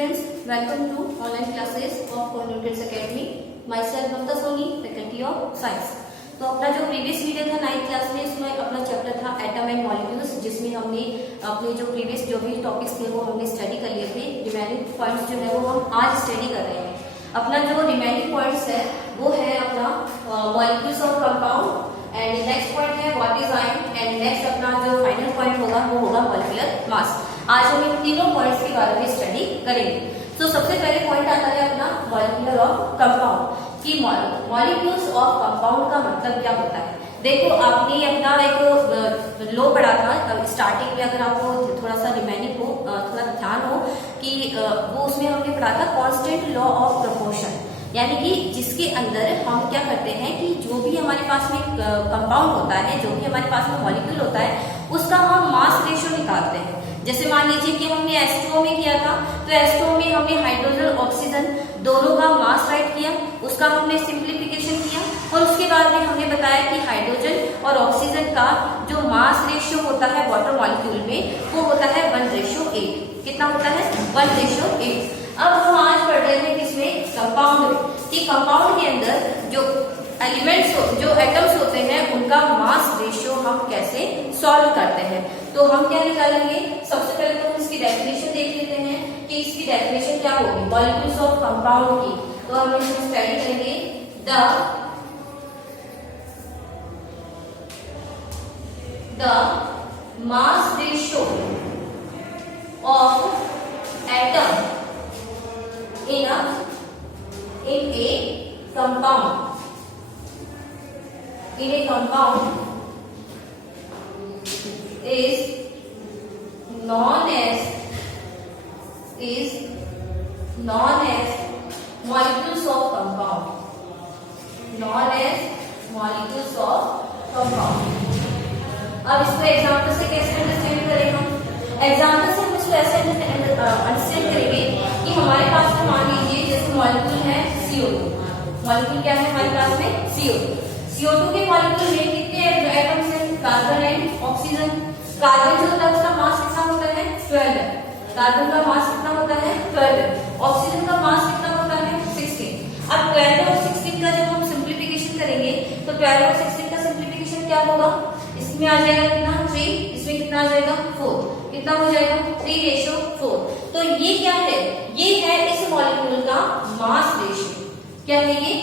students, welcome to online classes of Convergence Academy. Myself Mamta Soni, faculty of science. तो अपना जो previous video था 9th class में, इसमें अपना चैप्टर था एटम एंड मॉलिक्यूल्स, जिसमें हमने अपने जो प्रीवियस जो भी टॉपिक्स थे वो हमने स्टडी कर लिए थे। रिमेनिंग पॉइंट्स जो है वो हम आज स्टडी कर रहे हैं। अपना जो रिमेनिंग पॉइंट्स है वो है अपना molecules of compound and next point है what is ion and next अपना जो फाइनल पॉइंट होगा वो होगा मॉलिक्यूलर मास। आज हम इन तीनों पॉइंट्स के बारे में स्टडी करेंगे। तो सबसे पहले पॉइंट आता है अपना मॉलिक्यूलर ऑफ कंपाउंड कि मॉलिक्यूल्स ऑफ कंपाउंड का मतलब क्या होता है। देखो आपने अपना एक लॉ पढ़ा था स्टार्टिंग में, अगर आपको थोड़ा सा रिमेनिंग हो, थोड़ा ध्यान हो कि वो उसमें हमने पढ़ा था कांस्टेंट लॉ ऑफ प्रोपोर्शन, यानी कि जिसके अंदर हम क्या करते हैं कि जो भी हमारे पास में कंपाउंड होता है, जो भी हमारे पास में मॉलिक्यूल होता है, उसका हम मास रेशियो निकालते हैं। जैसे मान लीजिए कि हमने H2O में किया था, तो H2O में हमने हाइड्रोजन ऑक्सीजन दोनों का मास राइट किया, उसका हमने सिंप्लीफिकेशन किया और उसके बाद में हमने बताया कि हाइड्रोजन और ऑक्सीजन का जो मास रेशियो होता है वाटर मॉलिक्यूल में वो होता है 1:8। कितना होता है? 1:8। अब हम आज पढ़ रहे हैं किसमें? कंपाउंड में, कि कंपाउंड के अंदर जो एलिमेंट्स जो एटम्स होते हैं उनका मास रेशियो हम कैसे सॉल्व करते हैं। तो हम क्या निकालेंगे? सबसे पहले तो हम इसकी डेफिनेशन देख लेते हैं कि इसकी डेफिनेशन क्या होगी मॉलिक्यूल्स ऑफ कंपाउंड की। तो हम इसमें स्टडी करेंगे the mass ratio of atom in a compound is known as molecules of compound, अब इसको एग्जाम्पल से कैसे अंडरस्टैंड करें हम? एग्जाम्पल से हम इसको ऐसे अंडरस्टैंड करेंगे कि हमारे पास में मान लीजिए जैसे मॉलिक्यूल है CO2। मॉलिक्यूल क्या है हमारे पास में? CO2 के मॉलिक्यूल में कितने एटम्स हैं? Carbon and oxygen. कार्बन जो होता है उसका मास कितना होता है? 12 है। कार्बन का मास कितना होता है? 12 है। ऑक्सीजन का मास कितना होता है? 16। अब 12 और 16 का जब हम सिंप्लीफिकेशन करेंगे तो 12 और 16 का सिंप्लीफिकेशन क्या होगा? इसमें आ जाएगा कितना? 3। इसमें कितना आ जाएगा? 4। कितना हो जाएगा? 3:4। तो ये क्या है? ये है इस मॉलिक्यूल का मास रेशियो। क्या है ये?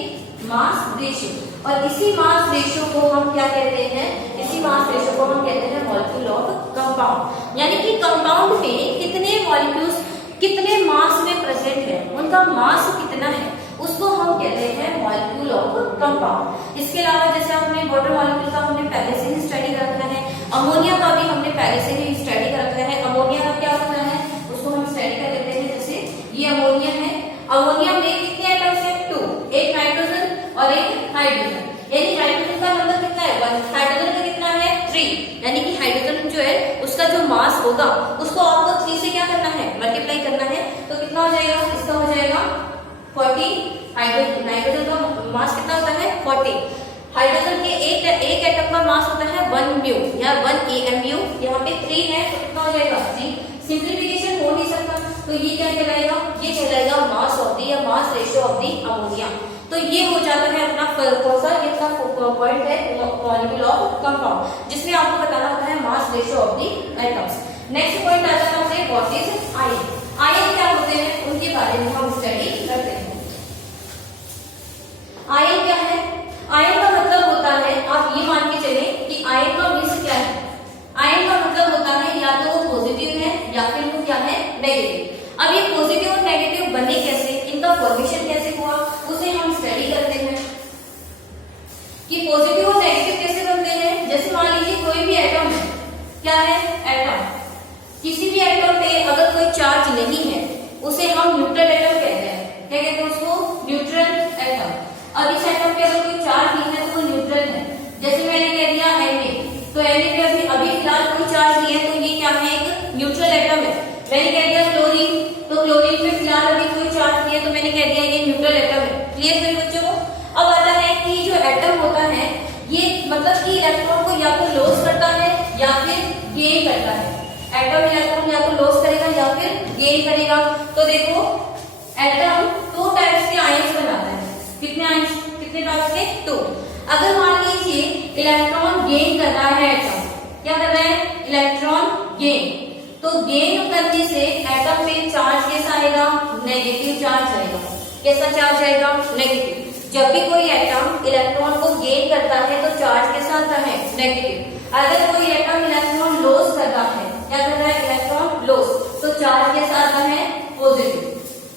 Mass ratio. और इसी मास रेशियो को हम क्या कहते हैं? इसी मास रेशियो को हम कहते हैं मॉलिक्यूल ऑफ कंपाउंड। यानी कि कंपाउंड में कितने मॉलिक्यूल्स कितने मास में प्रेजेंट है, उनका मास कितना है, उसको हम कहते हैं मॉलिक्यूल ऑफ कंपाउंड। इसके अलावा जैसे आपने वाटर मॉलिक्यूल का हमने पहले से ही स्टडी कर रखा है, अमोनिया का भी हमने पहले से ही स्टडी कर रखा है। अमोनिया का क्या होता है उसको हम स्टडी कर लेते हैं। जैसे ये अमोनिया है, अमोनिया में कितने एटम्स हैं? 2, एक नाइट्रोजन और एक हाइड्रोजन, यानी हाइड्रोजन का नंबर कितना है? 1। हाइड्रोजन का कितना है? 3। यानी कि हाइड्रोजन जो है उसका जो मास होगा उसको आपको 3 से क्या करना है? मल्टीप्लाई करना है। तो कितना हो जाएगा? इसका हो जाएगा 40। नाइट्रोजन का मास कितना होता है? 40। हाइड्रोजन के एक एटम का मास होता है 1 म्यू या 1 AMU। यहाँ पे 3 है तो कितना हो जाएगा? 3। सिंप्लीफिकेशन हो नहीं सकता, तो ये क्या कहलाएगा? ये कहलाएगा मास ऑफ दी या mass ratio of the ammonia. तो ये हो जाता है अपना कौन सा? ये अपना पॉइंट है मॉलिक्यूल ऑफ कंपाउंड, जिसमें आपको बताना होता है mass ratio of the atoms. Next point आता है हमसे व्हाट इज आयन। आयन क्या होते हैं उनके बारे में हम स्टडी करते हैं। आयन क्या है? आयन का मतलब होता है, आप ये मान के चले कि आयन का मीन्स क्या है? आयन का मतलब होता है या तो वो पॉजिटिव है या फिर वो क्या है? नेगेटिव। अब ये पॉजिटिव और नेगेटिव बने कैसे, इनका फॉर्मेशन कैसे हुआ, उसे हम स्टडी करते हैं कि पॉजिटिव और नेगेटिव कैसे बनते हैं। जैसे मान लीजिए कोई भी एटम है, क्या है? एटम। किसी भी एटम पे अगर कोई चार्ज नहीं है उसे हम न्यूट्रल एटम कहते हैं। क्या कहते हैं उसको? Neutral atom. अब इस एटम पे अगर कोई चार्ज नहीं है तो वो न्यूट्रल है। जैसे मैंने कह दिया Na, तो Na पे अभी फिलहाल कोई चार्ज नहीं है तो ये क्या है? एक न्यूट्रल एटम है। मैंने कह दिया क्लोरीन, तो क्लोरीन पे फिलहाल अभी कोई चार्ज नहीं है तो मैंने कह दिया ये न्यूट्रल एटम है। क्लियर है बच्चों को? अब आता है कि जो एटम होता है ये मतलब कि इलेक्ट्रॉन को या तो लॉस करता है या फिर गेन करता है। एटम इलेक्ट्रॉन या तो लॉस करेगा या फिर गेन करेगा। तो देखो एटम 2 टाइप्स के आयंस बनाता है। कितने आयंस, कितने टाइप्स के? 2। अगर मान लीजिए इलेक्ट्रॉन गेन कर रहा है एटम, क्या कर रहा है? Electron gain. तो गेन करने से एटम पे चार्ज कैसा आएगा? नेगेटिव चार्ज आएगा। कैसा चार्ज आएगा? नेगेटिव। जब भी कोई एटम इलेक्ट्रॉन को गेन करता है तो चार्ज कैसा आता है? नेगेटिव। अगर कोई एटम इलेक्ट्रॉन लॉस कर रहा है, क्या कर रहा है? इलेक्ट्रॉन लॉस, तो चार्ज कैसा आता है? पॉजिटिव।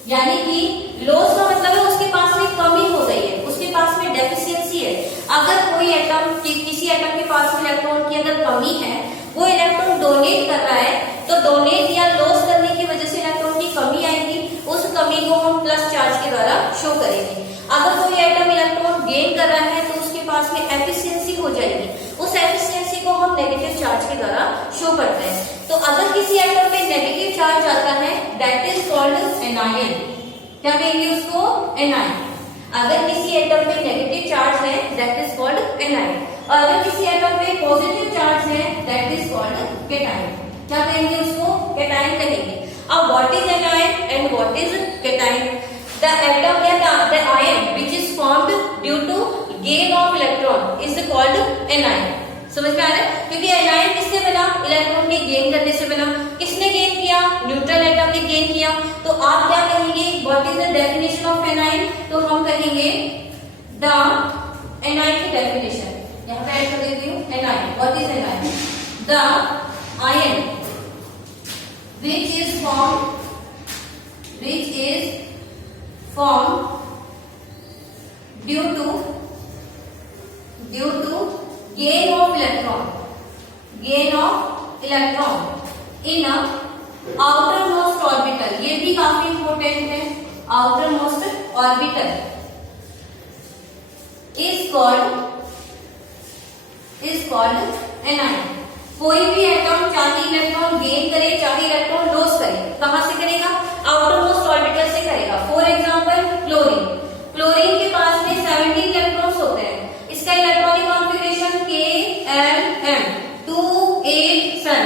यानी कि लॉस का मतलब है उसके पास में कमी हो गई है, उसके पास में डेफिशिएंसी है। अगर कोई एटम, किसी एटम के पास में इलेक्ट्रॉन की अगर कमी है, वो इलेक्ट्रॉन डोनेट कर रहा है, तो डोनेट या लॉस करने की वजह से इलेक्ट्रॉन की कमी आएगी, उस कमी को हम प्लस चार्ज के द्वारा शो करेंगे। अगर कोई एटम इलेक्ट्रॉन गेन कर रहा है तो उसके पास में एफिशिएंसी हो जाएगी, उस एफिशिएंसी को हम नेगेटिव चार्ज के द्वारा शो करते हैं। तो अगर किसी एटम पे नेगेटिव चार्ज आता है, दैट इज कॉल्ड एनायन। क्या कहेंगे उसको? एनायन। अगर किसी एटम पे नेगेटिव चार्ज है, दैट इज कॉल्ड एनायन। और अगर किसी एटम पे पॉजिटिव चार्ज है, दैट इज कॉल्ड केटायन। क्या कहेंगे उसको? केटायन कहेंगे। अब what is anion and what is cation? The atom या the ion which is formed due to gain of electron is called anion. समझ में आ रहा है? क्योंकि एनायन किससे बना? इलेक्ट्रॉन के गेन करने से बना। किसने गेन किया? न्यूट्रल एटम ने गेन किया। तो आप क्या कहेंगे? What is the definition of anion? तो हम कहेंगे द एनायन की डेफिनेशन यहाँ पे ऐड कर देती हूँ। Anion, what is anion? The ion which is formed due to gain of electron in a outermost orbital. ये भी काफी इंपॉर्टेंट है। outermost orbital is called anion. कोई भी एटम चाहे इलेक्ट्रॉन गेन करे चाहे इलेक्ट्रॉन लॉस करे, कहां से करेगा? आउटर मोस्ट ऑर्बिटल से करेगा। फॉर एग्जांपल क्लोरीन, क्लोरीन के पास में 17 इलेक्ट्रॉन्स होते हैं। इसका इलेक्ट्रॉनिक कॉन्फ़िगरेशन K-M-M 2 8 7।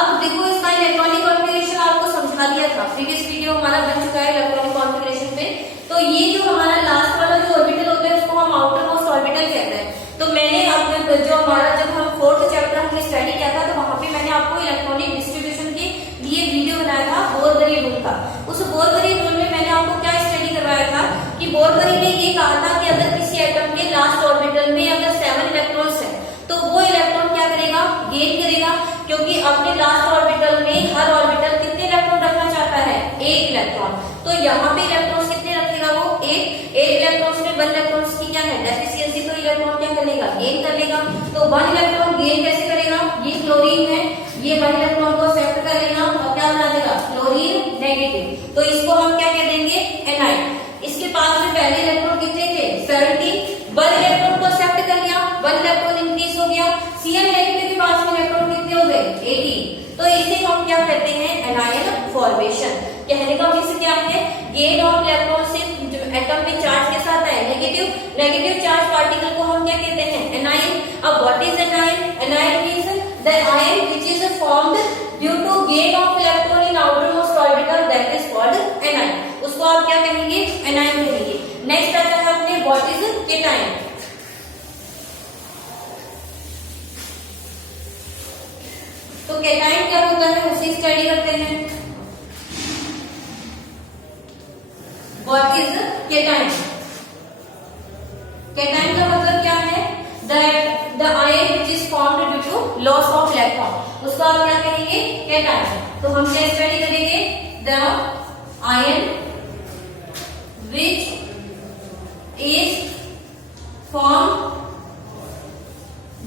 अब देखो इसका इलेक्ट्रॉनिक कॉन्फ़िगरेशन आपको समझा दिया था, प्रीवियस वीडियो हमारा बन चुका है इलेक्ट्रॉनिक कॉन्फ़िगरेशन पे। तो ये जो हमारा लास्ट वाला जो ऑर्बिटल होता है उसको हम आउटर मोस्ट ऑर्बिटल कहते हैं। तो मैंने अपने जो हमारा जब हम 4th चैप्टर हमने स्टडी किया था, तो वहां पे मैंने आपको इलेक्ट्रॉनिक डिस्ट्रीब्यूशन के लिए वीडियो बनाया था, बोरगरी रूल का। उस बोरगरी रूल में मैंने आपको क्या स्टडी करवाया था कि बोरगरी ने ये कहा था कि अगर किसी एटम के लास्ट ऑर्बिटल में अगर 7 इलेक्ट्रॉन्स है तो वो इलेक्ट्रॉन क्या करेगा? गेन करेगा, क्योंकि अपने लास्ट ऑर्बिटल में हर ऑर्बिटल कितने इलेक्ट्रॉन रखना चाहता है? 1 इलेक्ट्रॉन। तो यहाँ पे इलेक्ट्रॉन्स कितने रखेगा वो? 1 इलेक्ट्रॉन्स में 1 इलेक्ट्रॉन्स की क्या है? डेफिशिएंसी। तो इलेक्ट्रॉन क्या करेगा? गेन कर लेगा। तो 1 इलेक्ट्रॉन गेन कैसे करेगा? ये क्लोरीन है, ये 1 इलेक्ट्रॉन को एक्सेप्ट करेगा और क्या बना देगा? Chlorine negative. तो इसको हम क्या कह देंगे? एनायन। इसके पास में पहले इलेक्ट्रॉन कितने थे? 17। 1 इलेक्ट्रॉन को एक्सेप्ट कर लिया, 1 इलेक्ट्रॉन इंक्रीज हो गया। Cl नेगेटिव के पास में इलेक्ट्रॉन कितने हो गए? 18। तो इसे हम क्या कहते हैं? Anion formation. कहने का मीन्स क्या है? गेन ऑफ इलेक्ट्रॉन से एटम में चार्ज के साथ है नेगेटिव चार्ज पार्टिकल को हम क्या कहते हैं? एनायन। अब what is anion? Anion means the ion which is formed due to gain of electron in outermost orbital, that is called anion. उसको आप क्या कहेंगे? एनायन कहेंगे। नेक्स्ट आता है अपने व्हाट इज केटायन। तो केटायन क्या होता है उसे स्टडी करते हैं। What is cation? केटायन का मतलब क्या है? The ion which is formed due to loss of electron, उसको आप क्या कहेंगे? केटायन। तो हम क्या स्टडी करेंगे? The ion which is formed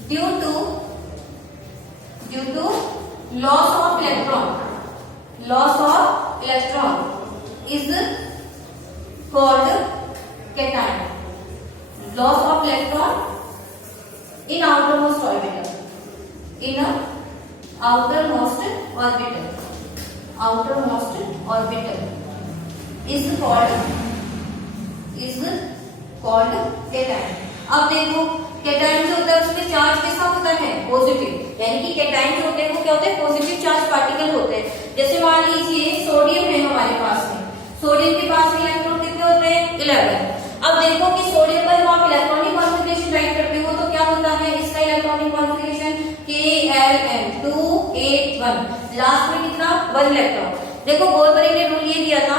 due to loss of electron is called cation. Loss of electron in outermost orbital is called cation. अब देखो केटायन जो होता है उसमें चार्ज कैसा होता है? पॉजिटिव। यानी कि केटायन जो होते हैं वो क्या होते हैं? पॉजिटिव चार्ज पार्टिकल होते हैं। जैसे मान लीजिए सोडियम है हमारे पास में, सोडियम के पास में 11। अब देखो कि सोडियम का जब आप इलेक्ट्रॉनिक कॉन्फ़िगरेशन राइट करते हो तो क्या होता है, इसका इलेक्ट्रॉनिक कॉन्फ़िगरेशन Kln281, लास्ट में कितना 1 इलेक्ट्रॉन। देखो बोरबरी ने रूल ये दिया था,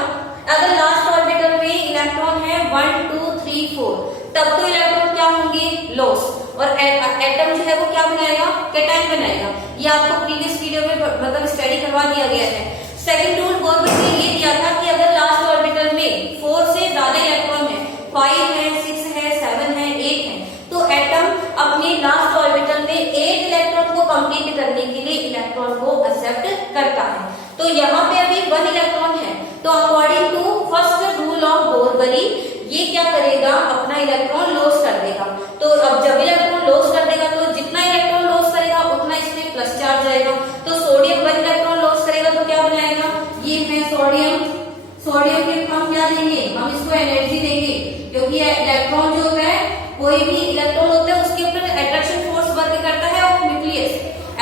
अगर लास्ट ऑर्बिटल में इलेक्ट्रॉन है 1 2 3 4 तब तो इलेक्ट्रॉन क्या होंगे, लॉस, और एटम जो है वो क्या बनाएगा, कैटायन बनाएगा। ये आपको प्रीवियस वीडियो में मतलब स्टडी करवा दिया गया है। सेकंड रूल बोरबरी ने ये दिया था कि अगर लास्ट ऑर्बिटल में 4 से ज्यादा इलेक्ट्रॉन है, 5 है 6 है 7 है 8 है, तो एटम अपने लास्ट ऑर्बिटल में 8 इलेक्ट्रॉन को कंप्लीट करने के लिए इलेक्ट्रॉन को एक्सेप्ट करता है। तो यहाँ पे अभी 1 इलेक्ट्रॉन है, तो according to first rule of Bohr Bury ये क्या करेगा, अपना इलेक्ट्रॉन लॉस कर देगा। तो अब जब इलेक्ट्रॉन लॉस कर देगा तो जितना इलेक्ट्रॉन लॉस करेगा उतना इसमें प्लस चार्ज आएगा। तो सोडियम 1 इलेक्ट्रॉन लॉस करेगा तो क्या बनाएगा, ये है सोडियम। सोडियम के हम क्या देंगे, हम इसको एनर्जी देंगे, क्योंकि इलेक्ट्रॉन जो होता है, कोई भी इलेक्ट्रॉन होता है उसके ऊपर अट्रैक्शन फोर्स वर्क करता है ऑफ न्यूक्लियस।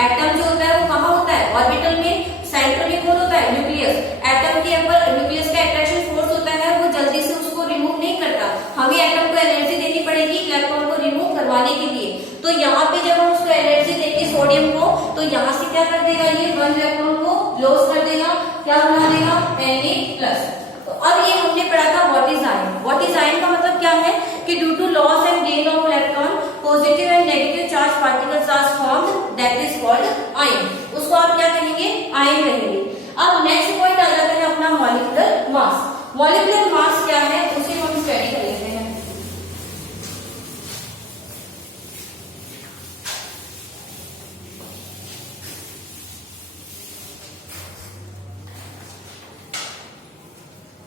एटम जो होता है वो कहाँ होता है, ऑर्बिटल में, सेंटर में कौन होता है, न्यूक्लियस। एटम के ऊपर न्यूक्लियस का अट्रैक्शन फोर्स होता है, वो जल्दी से उसको रिमूव नहीं करता, हमें एटम को एनर्जी देनी पड़ेगी इलेक्ट्रॉन को रिमूव करवाने के लिए। तो यहाँ पे जब हम उसको एनर्जी देंगे सोडियम को, तो यहाँ से क्या कर देगा, ये 1 इलेक्ट्रॉन को लॉस कर देगा, क्या बना देगा, Na+। तो अब ये हमने पढ़ा था what is ion. What is ion का मतलब क्या है कि due to loss and gain of electron positive and negative charge particles are formed, that is called ion. उसको आप क्या कहेंगे, आयन कहेंगे। अब नेक्स्ट पॉइंट आ जाता है अपना मॉलिक्यूलर मास। मॉलिक्यूलर मास क्या है उसे हम स्टडी कर लेते हैं।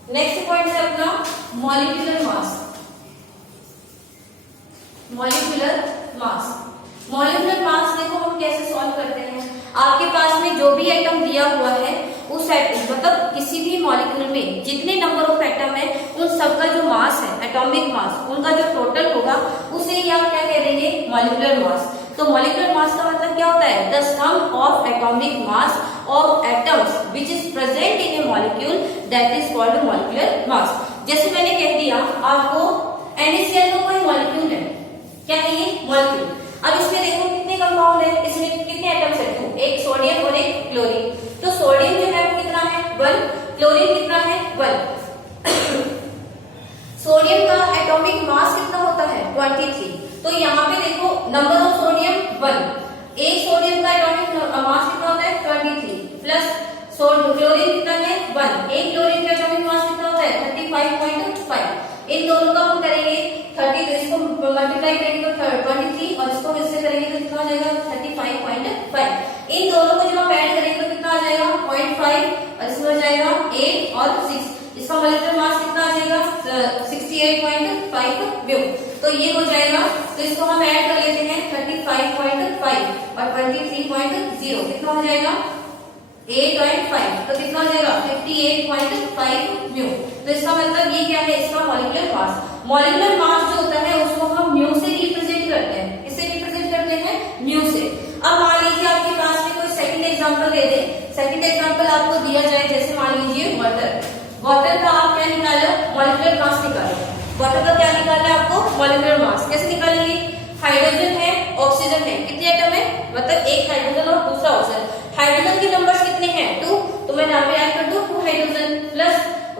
नेक्स्ट पॉइंट है अपना molecular mass. Molecular mass, molecular mass देखो हम कैसे सॉल्व करते हैं। आपके पास में जो भी एटम दिया हुआ है उस मतलब किसी भी मॉलिक्यूल में जितने नंबर ऑफ एटम है उन सबका जो मास है, एटॉमिक मास, उनका जो टोटल होगा उसे ही आप क्या कह देंगे, मॉलिक्यूलर मास। तो मॉलिक्यूलर मास का मतलब क्या होता है, the sum of atomic mass of atoms which is present in a molecule, that is called molecular mass. जैसे मैंने कह दिया आपको NaCl तो कोई मॉलिक्यूल है, क्या है ये, मॉलिक्यूल। अब इसमें देखो कितने कंपाउंड है, इसमें कितने एटम्स है, 2, एक सोडियम और एक क्लोरीन। तो सोडियम जो है कितना है, 1, क्लोरीन कितना है, 1। सोडियम का एटॉमिक मास कितना होता है, 23। तो यहाँ पे देखो नंबर ऑफ सोडियम 1, एक सोडियम का एटॉमिक मास कितना होता है 23 प्लस क्लोरीन कितना है 1, एक क्लोरीन का एटॉमिक मास कितना होता है 35.5। इन दोनों का हम करेंगे 30, तो इसको मल्टीप्लाई करेंगे तो 23 और इसको इससे करेंगे तो कितना आ जाएगा 35.5। इन दोनों को जब हम ऐड करेंगे तो कितना आ जाएगा 0.5 और इसमें हो जाएगा 8 और 6। इसका मॉलिक्यूलर मास कितना आ जाएगा 68.5 म्यू। तो ये हो जाएगा, तो इसको हम ऐड कर लेते हैं 35.5 और 23.0 कितना हो जाएगा 8 और 5, तो कितना हो जाएगा 58.5 म्यू। तो इसका मतलब ये क्या है, इसका मॉलिक्यूलर मास। मॉलिक्यूलर मास जो होता है उसको हम म्यू से रिप्रेजेंट करते हैं, किससे रिप्रेजेंट करते हैं, म्यू से। अब मान लीजिए आपके पास में कोई सेकंड एग्जांपल दे दे, सेकंड एग्जांपल आपको दिया जाए, जैसे मान लीजिए वाटर। वाटर का आप क्या निकालो, मॉलिक्यूलर मास निकालो। वाटर का क्या निकालना है आपको, मॉलिक्यूलर मास। कैसे निकालेंगे, हाइड्रोजन है, ऑक्सीजन है, कितने एटम है, मतलब एक हाइड्रोजन और दूसरा ऑक्सीजन। हाइड्रोजन के नंबर्स कितने हैं 2, तो मैं यहाँ पे ऐड कर दूं 2 हाइड्रोजन प्लस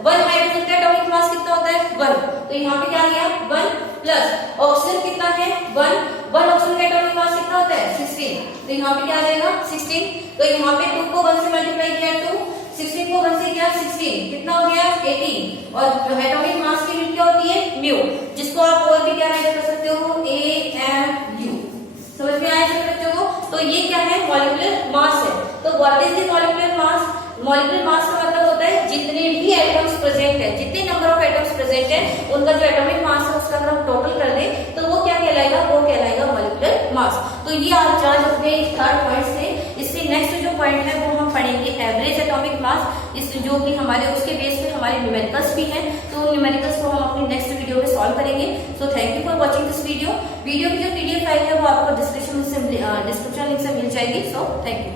1 हाइड्रोजन का एटॉमिक मास कितना होता है 1, तो यहाँ पे क्या आ गया 1 प्लस ऑक्सीजन कितना है 1 ऑक्सीजन का एटॉमिक मास कितना होता है 16, तो यहाँ पे क्या आ जाएगा 16। तो यहाँ पे 2 को 1 से मल्टीप्लाई किया 2, 16 को 1 से किया 16, कितना हो गया 18। और एटॉमिक मास की यूनिट क्या होती है म्यू, जिसको आप और भी क्या मेजर कर सकते हो AMU। समझ में आया सब बच्चों को। तो ये क्या है, मॉलिक्यूलर मास है। तो what is the molecular mass, molecular mass का मतलब होता है जितने भी एटम्स प्रेजेंट है, जितने नंबर ऑफ एटम्स प्रेजेंट है उनका जो एटॉमिक मास है उसका अगर हम टोटल कर दें तो वो क्या कहलाएगा, वो कहलाएगा मॉलिक्यूलर मास। तो ये आज 4 अपने 3rd पॉइंट्स थे। इससे नेक्स्ट जो पॉइंट है वो हम पढ़ेंगे एवरेज एटॉमिक मास, इस जो कि हमारे उसके बेस पे हमारे न्यूमेरिकल्स भी हैं, तो उन न्यूमेरिकल्स को हम अपनी नेक्स्ट वीडियो में सॉल्व करेंगे। So thank you for watching this video. Video की जो PDF फाइल है वो आपको डिस्क्रिप्शन लिंक से मिल जाएगी। So thank you.